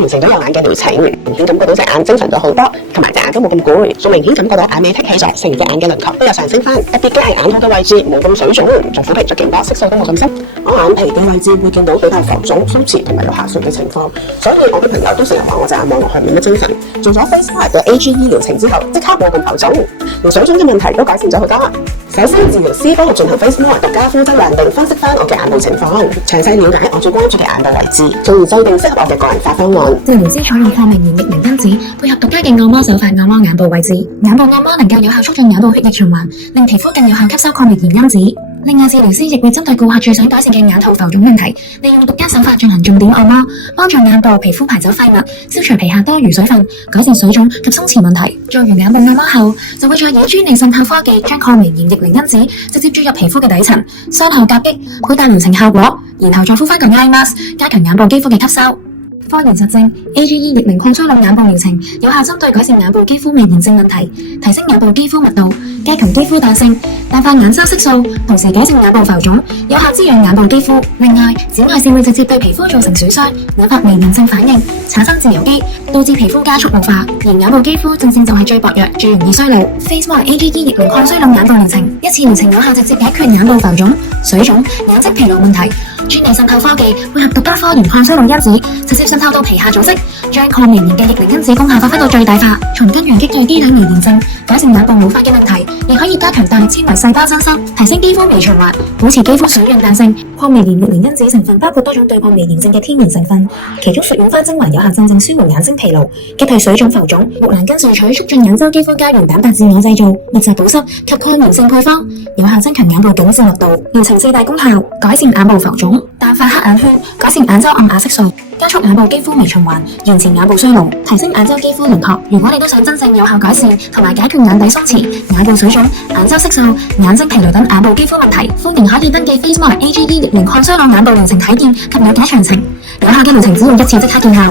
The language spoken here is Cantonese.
完成咗有眼嘅療程，明顯感覺到隻眼精神咗好多，同埋隻眼都冇咁攰，仲明顯感覺到眼尾剔起咗，成隻眼嘅輪廓都有上升翻，特別嘅係眼套嘅位置冇咁水腫，仲虎皮咗勁多，色素都冇咁深。我眼皮嘅位置會見到比較浮腫、鬆弛同埋有下垂嘅情況，所以我啲朋友都成日話我隻眼望落去冇乜精神。做咗 FaceSmile 嘅 AGE 療程之後，即刻冇咁浮腫，連水腫嘅問題都改善咗好多。首先，治療師幫我進行 FaceSmile 獨家膚質量定分析翻我嘅眼部情況，詳細了解我最關注嘅眼部位置，從而制定適合我嘅個人化方案。治療師採用抗明炎液靈根子，配合獨家嘅按摩手法按摩眼部位置。眼部按摩能夠有效促進眼部血液循環，令皮膚更有效吸收抗明炎因子。另外，治療師亦會針對顧客最想改善嘅眼套浮腫問題，利用獨家手法進行重點按摩，幫助眼部皮膚排走廢物，消除皮下多餘水分，改善水腫及鬆弛問題。做完眼部按摩後，就會再以專利滲透科技將抗明炎液靈根子直接注入皮膚嘅底層，雙效夾擊，倍大療程效果，然後再敷翻個 eye mask，加強眼部肌膚嘅吸收。科研實證 ，AGE 液靈抗衰老眼部療程有效針對改善眼部肌膚微炎症問題，提升眼部肌膚密度，加強肌膚彈性，淡化眼周色素，同時改善眼部浮腫，有效滋養眼部肌膚。另外，紫外線會直接對皮膚造成損傷，引發微炎症反應，產生自由基，導致皮膚加速老化。而眼部肌膚正正就係最薄弱、最容易衰老。FaceSmile AGE 液靈抗衰老眼部療程，一次療程有效直接解決眼部浮腫、水腫、眼積疲勞問題。專利滲透科技配合獨家科研抗衰老因子，直接滲透到皮下組織，將抗明炎嘅液靈根子功效發揮到最大化，從根源擊退基底微炎症，改善眼部老化嘅問題，亦可以加強大纖維細胞增生，提升肌膚微循環，保持肌膚水潤彈性。抗明炎液靈根子成分包括多種對抗微炎症嘅天然成分，其中雪絨花精華有效真正舒緩眼睛疲勞，擊退水腫浮腫；玉蘭根萃取促進眼周肌膚膠原蛋白自我製造、密集保濕及抗炎性配方，有效增強眼部緊緻密度。療程4大功效：改善眼部浮腫、淡化黑眼圈、改善眼周暗啞色素、加速眼部肌膚微循環，延遲眼部衰老，提升眼周肌膚輪廓。如果你都想真正有效改善同埋解決眼底鬆弛、眼部水腫、眼周色素、眼睛疲勞等眼部肌膚問題，歡迎可以登記 FaceSmile AGE 液靈抗衰老眼部療程體驗及了解詳情。有效嘅療程只用1次即刻見效。